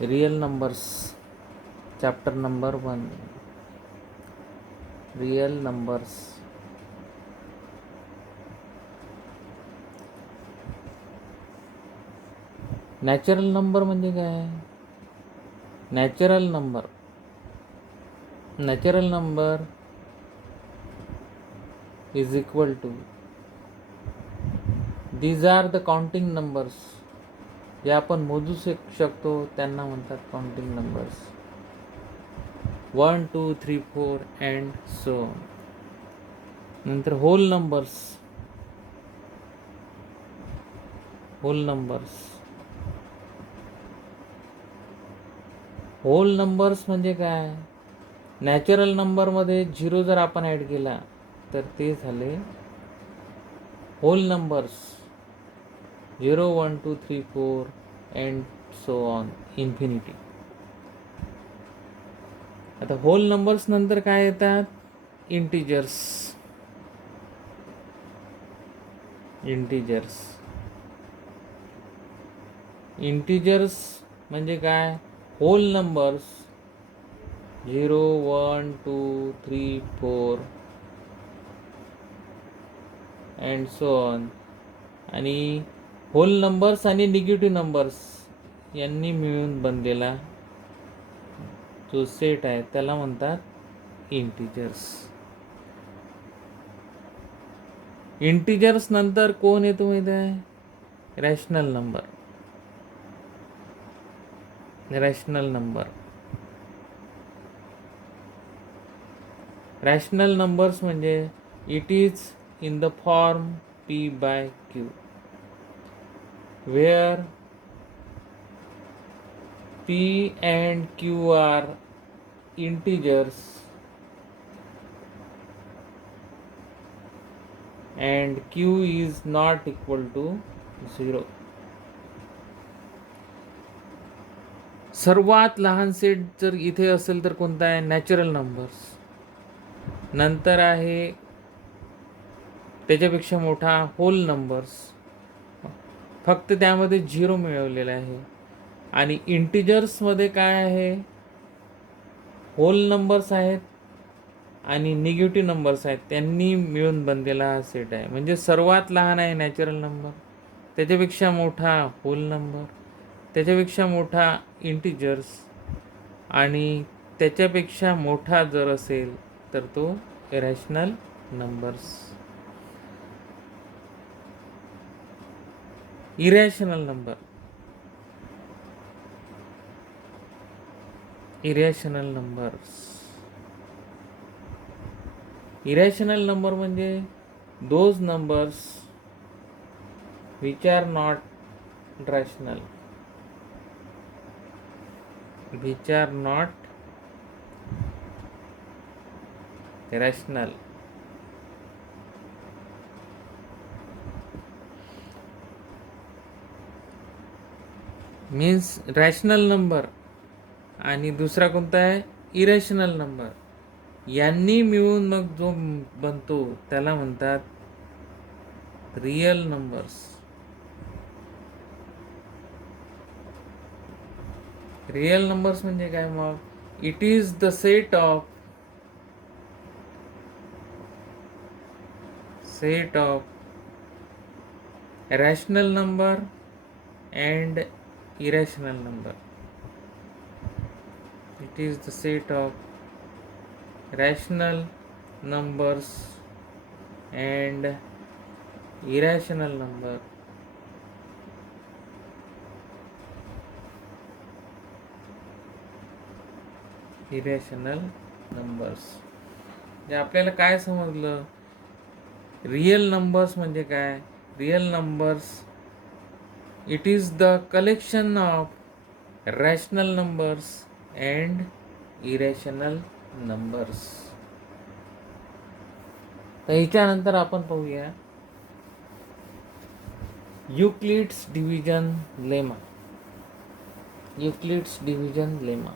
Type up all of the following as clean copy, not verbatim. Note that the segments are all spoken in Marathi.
Real numbers, chapter number 1. Real numbers. Natural number म्हणजे काय? Natural number is equal to, these are the counting numbers, जे आपण मोजू शकतो त्यांना म्हणतात काउंटिंग नंबर्स. 1 2 3 4 and so. नंतर होल नंबर्स. होल नंबर्स म्हणजे काय? नॅचरल नंबरमध्ये 0 जर आपण ॲड केला तर ते झाले whole numbers. 0 1 2 3 4 and so on infinity. आता होल नंबर्स नंतर काय येतात? इंटिजर्स. इंटिजर्स म्हणजे काय? Whole numbers 0 1 2 3 4 and so on. आणि होल नंबर्स आणि निगेटिव्ह नंबर्स यांनी मिळून बनलेला जो सेट आहे त्याला म्हणतात इंटिजर्स. इंटिजर्स नंतर कोण येतो माहिती आहे? Rational number. रॅशनल नंबर्स म्हणजे it is in the form p/q, where p and q are integers and q is not equal to 0. सर्वात लहान सेट जर इथे असेल तर कोणता आहे? Natural numbers. नंतर आहे त्याच्यापेक्षा मोठा होल नंबर्स, फक्त त्यामध्ये 0 मिळवलेला आहे. आणि इंटिजर्समध्ये काय आहे? होल नंबर्स आहेत आणि निगेटिव्ह नंबर्स आहेत, त्यांनी मिळून बनलेला हा सेट आहे. म्हणजे सर्वात लहान आहे नॅचरल नंबर, त्याच्यापेक्षा मोठा होल नंबर, त्याच्यापेक्षा मोठा इंटिजर्स, आणि त्याच्यापेक्षा मोठा जर असेल तर तो रॅशनल नंबर्स. इरॅशनल नंबर म्हणजे those numbers which are not rational. Means rational number आणि दुसरा कोणता आहे? Irrational number. यांनी मिळून मग जो बनतो त्याला म्हणतात रियल नंबर्स. रियल नंबर्स म्हणजे काय? मग it is the set of rational number and irrational number. It is the set of rational numbers and irrational number. आपल्याला काय समजलं? रियल नंबर्स म्हणजे काय? Real numbers it is the collection of rational numbers and irrational numbers. तर ह्याच्यानंतर आपण पाहूया Euclid's division lemma. Euclid's division lemma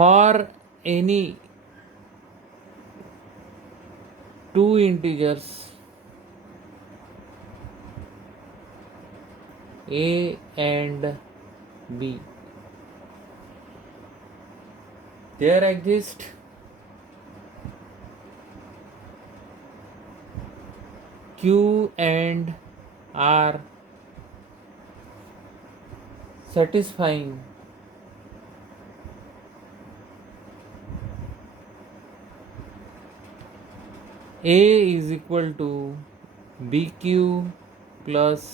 for any two integers a and b, there exist q and r satisfying a is equal to bq plus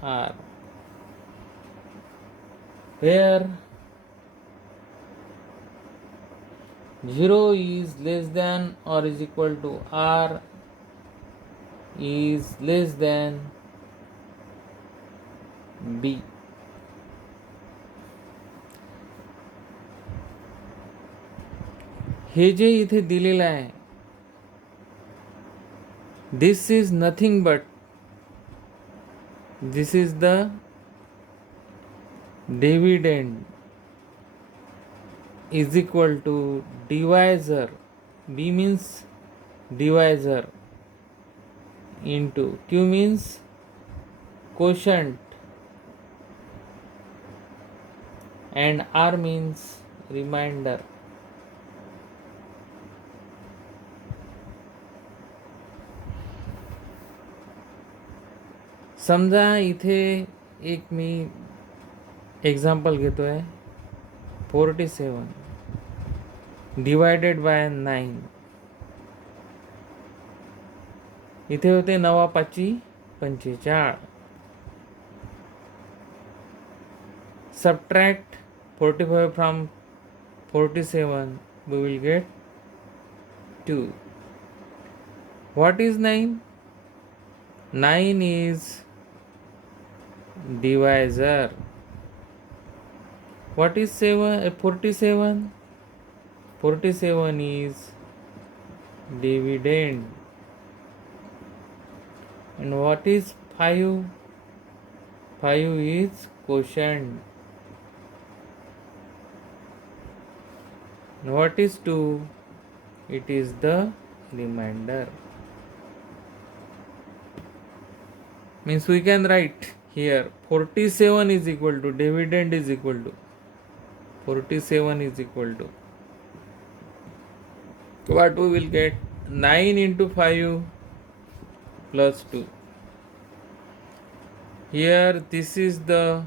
r, where 0 is less than or is equal to r is less than b. हे जे इथे दिलेलं आहे, this is nothing but this is the dividend is equal to divisor, b means divisor, into q means quotient and r means remainder. समजा इथे एक मी एक्झाम्पल घेतो आहे 47 डिवायडेड बाय 9. इथे होते 9 5 45. Subtract 45 from 47, we will get 2. What is 9? 9 is divisor. What is 47? 47 is dividend. And what is 5? 5 is quotient. And what is 2? It is the remainder. Means we can write here 47 is equal to dividend is equal to 47 is equal to what we will get 9 into 5 plus 2. Here this is the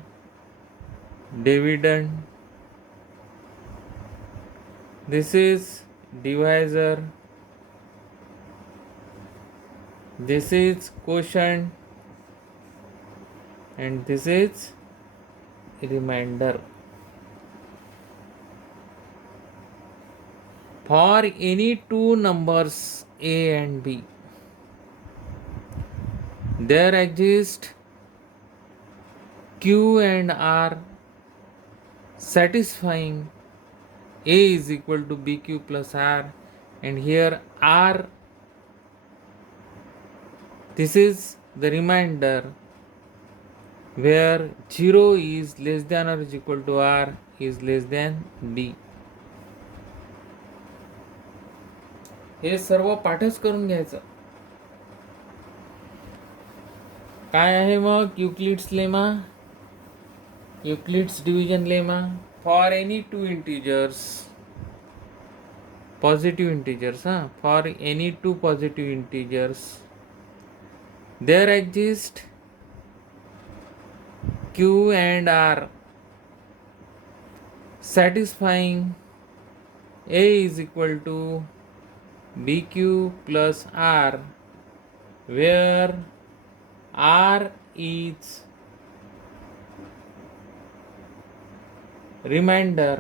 dividend, this is divisor, this is quotient and this is remainder. For any two numbers a and b, there exist q and r satisfying a is equal to bq plus r, and here r, this is the remainder where 0 is less than or is equal to r is less than b. हे सर्व पाठच करून घ्यायचं. काय आहे मग Euclid's lemma, Euclid's division lemma. For any two integers, positive integers, for any two positive integers there exist q and r satisfying a is equal to bq plus r, where r is remainder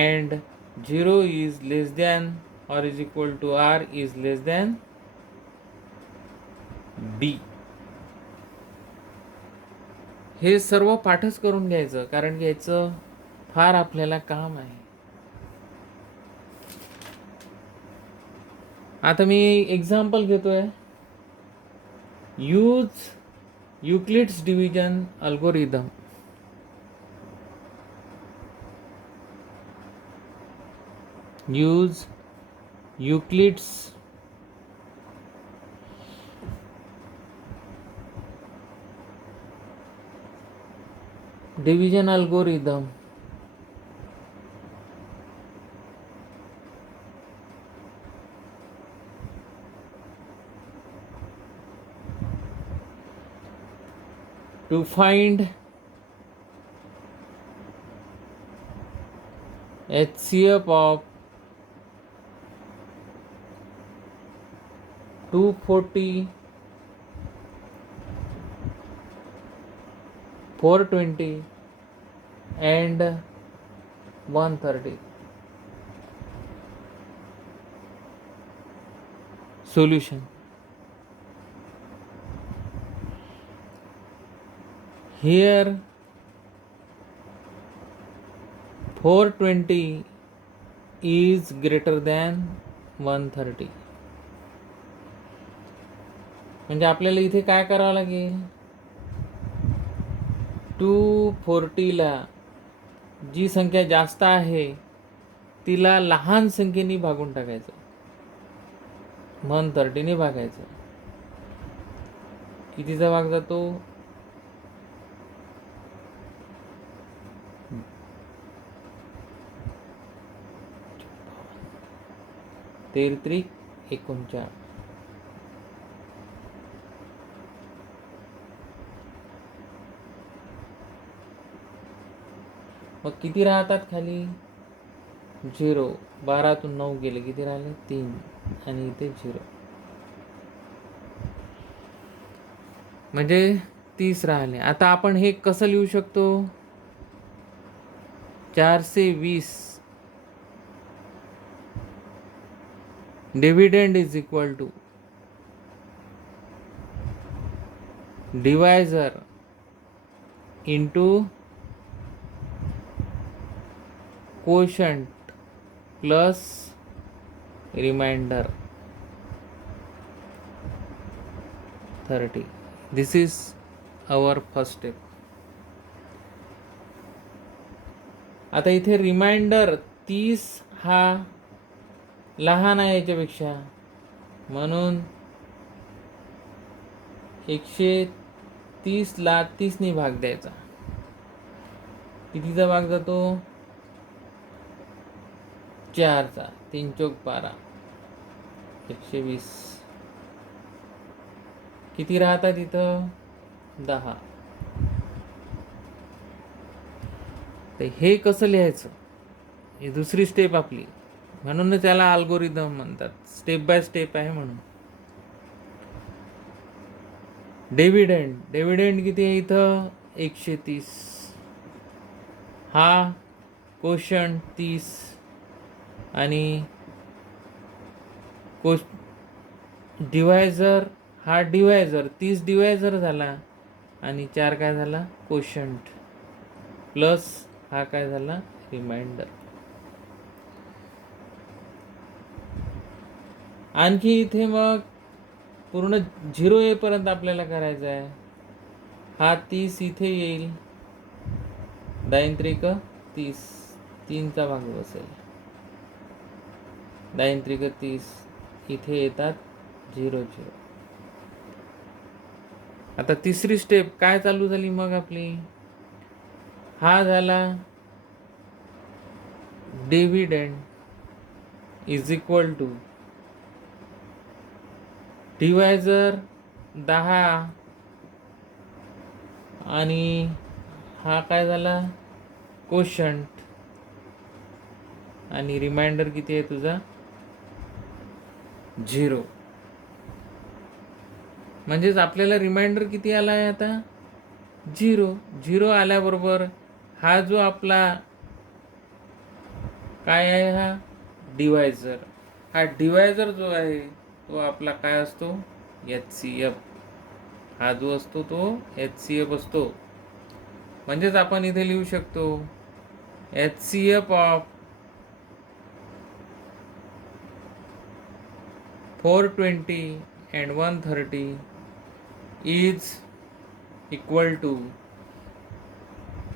and 0 is less than or is equal to r is less than b. हे सर्व पाठच करून घ्यायचं, कारण की याचं फार आपल्याला काम आहे. आता मी एक्झाम्पल घेतोय. Use Euclid's division algorithm. use Euclid's division algorithm to find HCF of 240, 420 and 130. Solution. Here 420 is greater than 130. म्हणजे आपल्याला इथे काय करावं लागेल, 240ला जी संख्या जास्त आहे तिला लहान संख्येने भागून टाकायचं, 130ने भागायचं. कितीचा भाग जातो, 13×39. मग किती राहतात खाली, 0. 12तून 9 गेले, किती राहिले, 3 आणि इथे 0. म्हणजे 30 राहिले. आता आपण हे कसं लिहू शकतो, 420 dividend is equal to divisor into quotient plus remainder 30. This is our first step. आता इथे रिमाइंडर 30 हा लहान आहे याच्यापेक्षा, म्हणून 130ला 30ने भाग द्यायचा. कितीचा भाग जातो, 4चा, 3×4 = 120. किती राहतात इथं, 10. तर हे कसं लिहायचं, ही दुसरी स्टेप आपली, म्हणून त्याला अल्गोरिदम म्हणतात, स्टेप बाय स्टेप आहे म्हणून. डिव्हिडंड किती आहे इथं, 130. हा क्वोशंट 30 आणि डिवायझर, हा डिवायझर 30 डिवायझर झाला आणि 4 काय झाला, क्वोशंट, प्लस हा काय झाला, रिमाइंडर. आणखी इथे मग पूर्ण 0 येईपर्यंत आपल्याला करायचं आहे. हा 30 इथे येईल, 10×3 = 30, 3चा भाग बसेल, 10×3 = 30. इथे येतात 0, 0. आता तिसरी स्टेप काय चालू झाली मग आपली, हा झाला dividend is equal to divisor 10 आणि हा काय झाला, क्वोशंट, आणि रिमाइंडर किती आहे तुझा, 0. म्हणजेच आपल्याला रिमाइंडर किती आला आहे आता, 0. 0 आल्याबरोबर हा जो आपला काय आहे, हा डिवायझर, हा डिवायझर जो आहे तो आपला काय असतो, HCF. हा जो असतो तो HCF असतो. म्हणजेच आपण इथे लिहू शकतो HCF of 420 and 130 is equal to,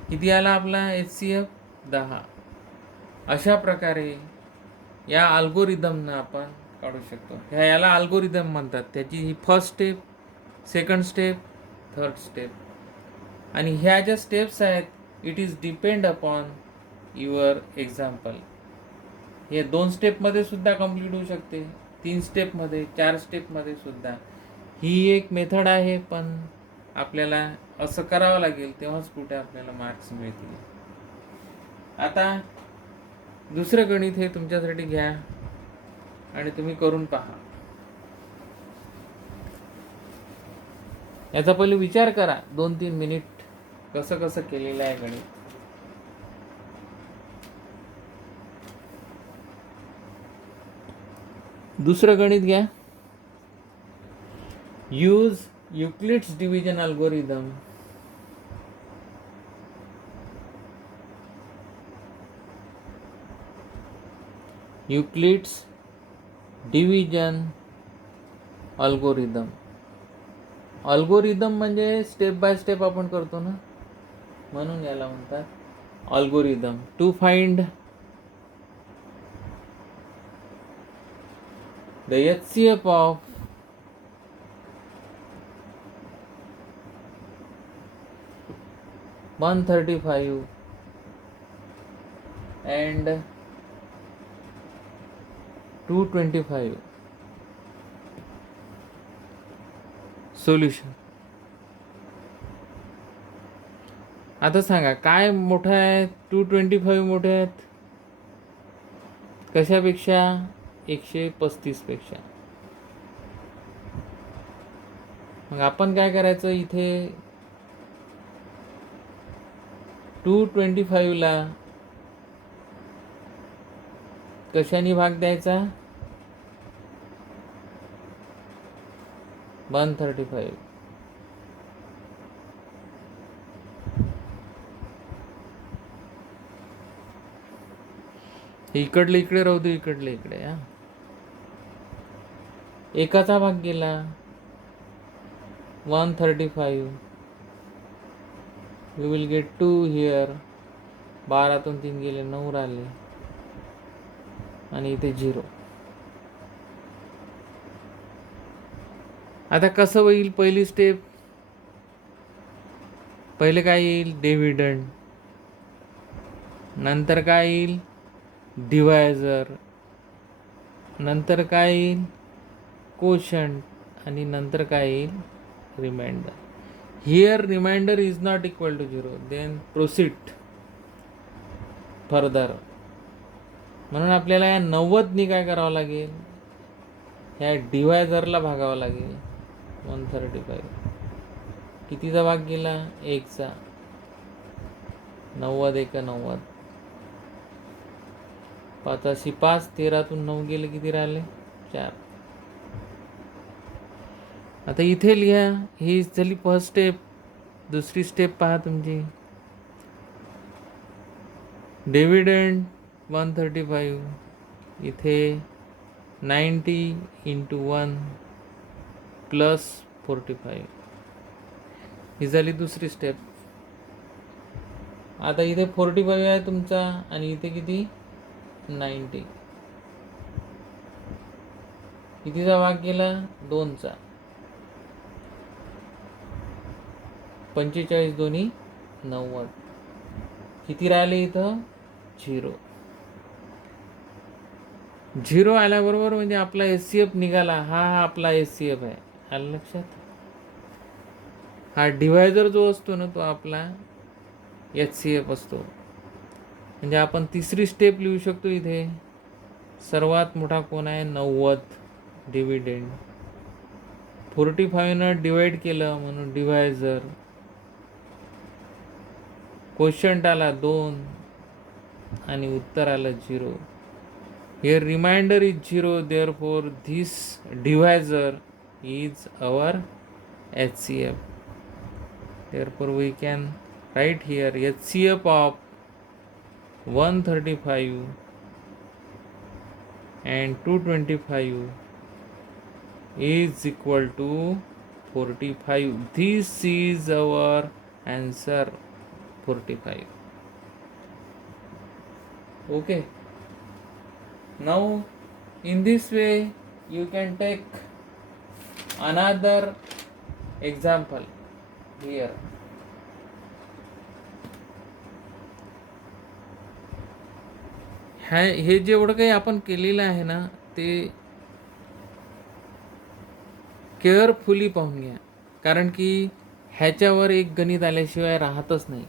किती आला आपला HCF, 10. अशा प्रकारे या अल्गोरिदमनं आपण काढू शकतो. याला अल्गोरिदम म्हणतात. त्याची ही first step, second step, third step आणि ह्या ज्या स्टेप्स आहेत it is depend upon your example. हे 2 स्टेपमध्ये सुद्धा कंप्लीट होऊ शकते, 3 स्टेपमध्ये, 4 स्टेपमध्ये सुद्धा. ही एक मेथड आहे, पण आपल्याला असं करावं लागेल तेव्हाच कुठे आपल्याला मार्क्स मिळतील. आता दुसरं गणित हे तुमच्यासाठी घ्या आणि तुम्ही करून पहा. याचा पहिले विचार करा 2-3 मिनिट कसं कसं केलेलं आहे गणित. दुसरं गणित घ्या. Use Euclid's division algorithm. Euclid's division algorithm. Algorithm म्हणजे स्टेप बाय स्टेप आपण करतो ना, म्हणून याला म्हणतात algorithm. To find the HCF of $135 and $225. Solution. आता सांगा काय मोठं आहे? 225 मोठे आहेत कशापेक्षा? 135 पेक्षा. मग आपण काय करायचं? इथे 225 ला कशाने भाग द्यायचा? 135. इकडले इकडे राहू दे, इकडले इकडे. एकाचा भाग गेला 135. You will get 2 here. 12तून 3 गेले 9 राहिले आणि इथे 0. आता कसं होईल? पहिली स्टेप, पहिले काय येईल? डिव्हिडंड. नंतर काय येईल? डिवायझर. नंतर काय येईल? कोशंट. आणि नंतर काय येईल? Remainder. Here remainder is not equal to 0. Then proceed further. म्हणून आपल्याला या 90नी काय करावं लागेल? ह्या डिवायझरला भागावं लागेल. 135 कितीचा भाग गेला? 1चा. 90 1 90. 5 5. 13तून 9 गेले किती राहिले? 4. आता इथे लिहा. ही झाली फर्स्ट स्टेप. दुसरी स्टेप पहा तुमची. डिव्हिडंड 135. इथे 90 × 1 प्लस 45. ही झाली दुसरी स्टेप. आता इथे 45 आहे तुमचा आणि इथे किती? 90. कितीचा भाग गेला? 2चा. 45 दोन्ही 90. किती राहिले इथं? 0. 0 आल्याबरोबर म्हणजे आपला HCF निघाला. हा आपला HCF आहे. आलं लक्षात? हा डिवायझर जो असतो ना तो आपला HCF असतो. म्हणजे आपण तिसरी स्टेप लिहू शकतो इथे. सर्वात मोठा कोण आहे? 90. डिव्हिडंड. 45 डिवाइड केलं म्हणून डिवायझर. क्वोशंट आला 2 आणि उत्तर आलं 0. Here remainder is 0, therefore this divisor is our HCF. Therefore we can write here HCF of 135 and 225 is equal to 45. This is our answer, 45. Okay. Now in this way you can take another example here. हे जेवढं काही आपण केलेलं आहे ना ते केअरफुली पाहून घ्या, कारण की ह्याच्यावर एक गणित आल्याशिवाय राहतच नाही.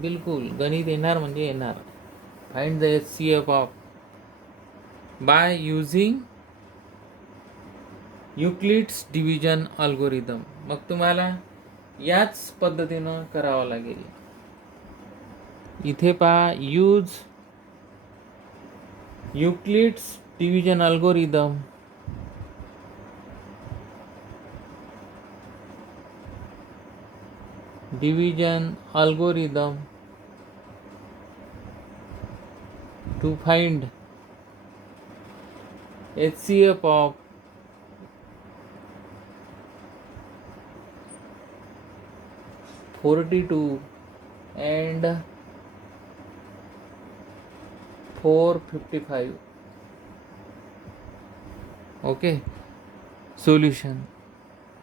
बिलकुल गणित येणार म्हणजे येणार. Find the HCF of by using Euclid's division algorithm. मग तुम्हाला याच पद्धतीनं करावं लागेल. इथे पहा, use Euclid's division algorithm. To find HCF of (42) and 455. Okay, solution.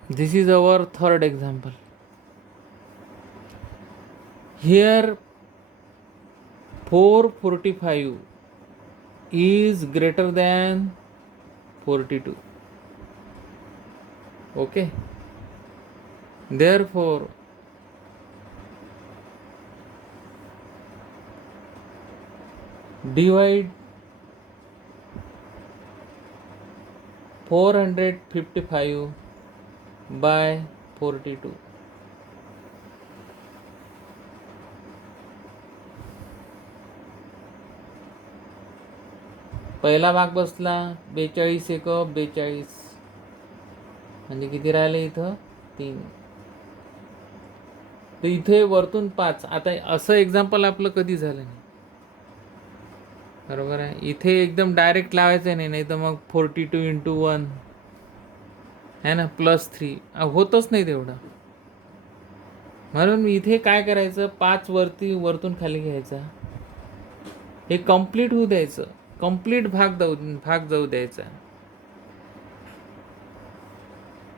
This is our third example. Here 445 is greater than 42. Okay, therefore divide 455 by 42. पहिला भाग बसला 42 एक 42, म्हणजे किती राहिले इथं 3. तर इथे वरतून 5. आता असं एक्झाम्पल आपलं कधी झालं नाही, बरोबर आहे. इथे एकदम डायरेक्ट लावायचं नाही तर मग 42 × 1 है ना +3 होतच नाही तेवढं. म्हणून इथे काय करायचं, 5 वरतून खाली घ्यायचा, हे कंप्लीट होऊ द्यायचं, कंप्लीट भाग जाऊ द्यायचा.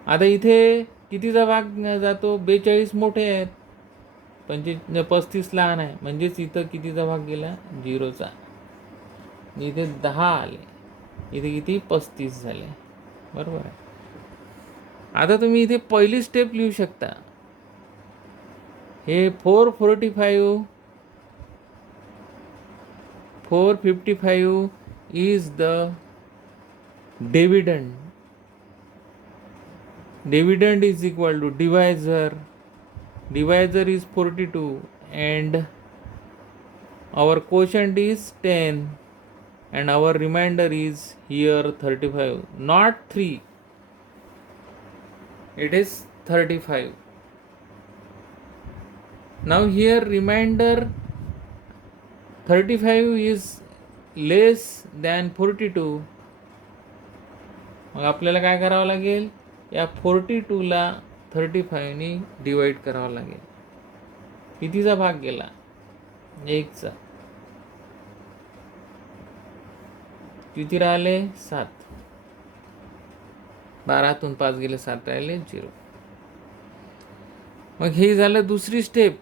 आता इथे कितीचा भाग जातो, 42 मोठे आहेत, 35 लहान आहे, म्हणजेच इथं कितीचा भाग गेला, 0चा. इथे 10 आले, इथे किती 35 झाले, बरोबर आहे. आता तुम्ही इथे पहिली स्टेप लिहू शकता. हे 455 is the dividend. Dividend is equal to divisor. Divisor is 42 and our quotient is 10 and our remainder is here 35, not 3. It is 35. Now here remainder 35 is less than 42. मग आपल्याला काय करावं लागेल, या 42ला 35ने डिवाइड करावं लागेल. कितीचा भाग गेला, 1चा. किती राहिले, 7. 12तून 5 गेले, 7 राहिले, 0. मग हे झालं दुसरी स्टेप.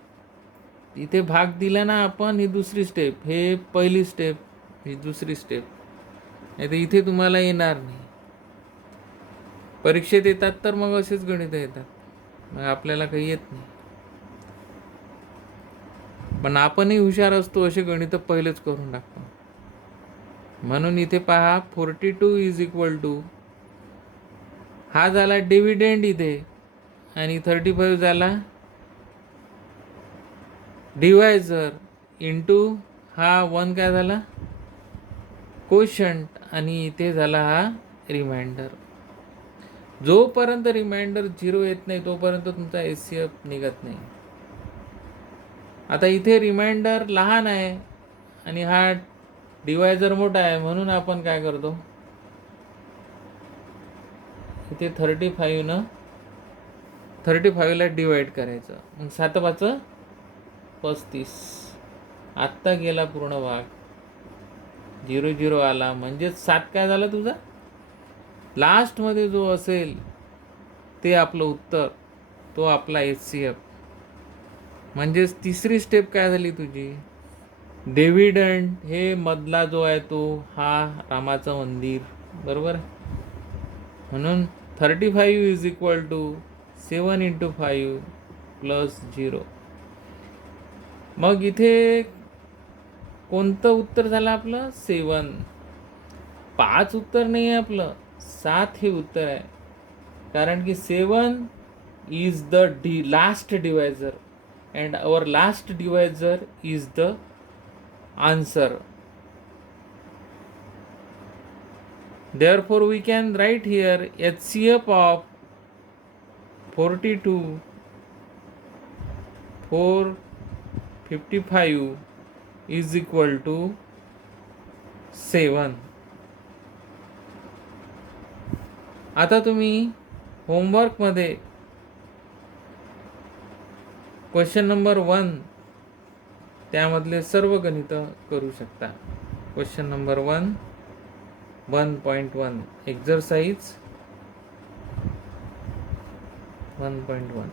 इथे भाग दिला ना आपण, ही दुसरी स्टेप, हे पहिली स्टेप, ही दुसरी स्टेप. नाही तर इथे तुम्हाला येणार नाही. परीक्षेत येतात तर मग असेच गणित येतात, मग आपल्याला काही येत नाही. पण आपणही हुशार असतो, असे गणित पहिलेच करून टाकतो. म्हणून इथे पहा, 42 इज इक्वल टू, हा झाला डिव्हिडेंड इथे, आणि 35 झाला डिवायझर, इंटू हा 1 काय झाला कोशंट, आणि इथे झाला हा रिमाइंडर. जोपर्यंत रिमाइंडर 0 येत नाही तोपर्यंत तुमचा HCF निघत नाही. आता इथे रिमाइंडर लहान आहे आणि हा डिवायझर मोठा आहे, म्हणून आपण काय करतो, इथे 35ला डिवाइड करायचं. मग 7×5 = 35. आत्ता गेला पूर्ण भाग. 0 आला म्हणजेच 7 काय झाला तुझा. लास्टमध्ये जो असेल ते आपलं उत्तर, तो आपला HCF. म्हणजेच तिसरी स्टेप काय झाली तुझी. डिव्हिडंड हे मधला जो आहे तो हा रामाचं मंदिर, बरोबर. म्हणून 35 इज इक्वल टू 7 × 5 प्लस 0. मग इथे कोणतं उत्तर झालं आपलं. 7. 5 उत्तर नाही आहे आपलं, 7 हे उत्तर आहे. कारण की 7 is the last divisor and our last divisor is the answer. Therefore, we can write here HCF of 42, 455 is equal to 7. आता तुम्ही होमवर्कमध्ये क्वेश्चन नंबर 1 त्यामधले सर्व गणित करू शकता. Question number 1.1 exercise 1.1.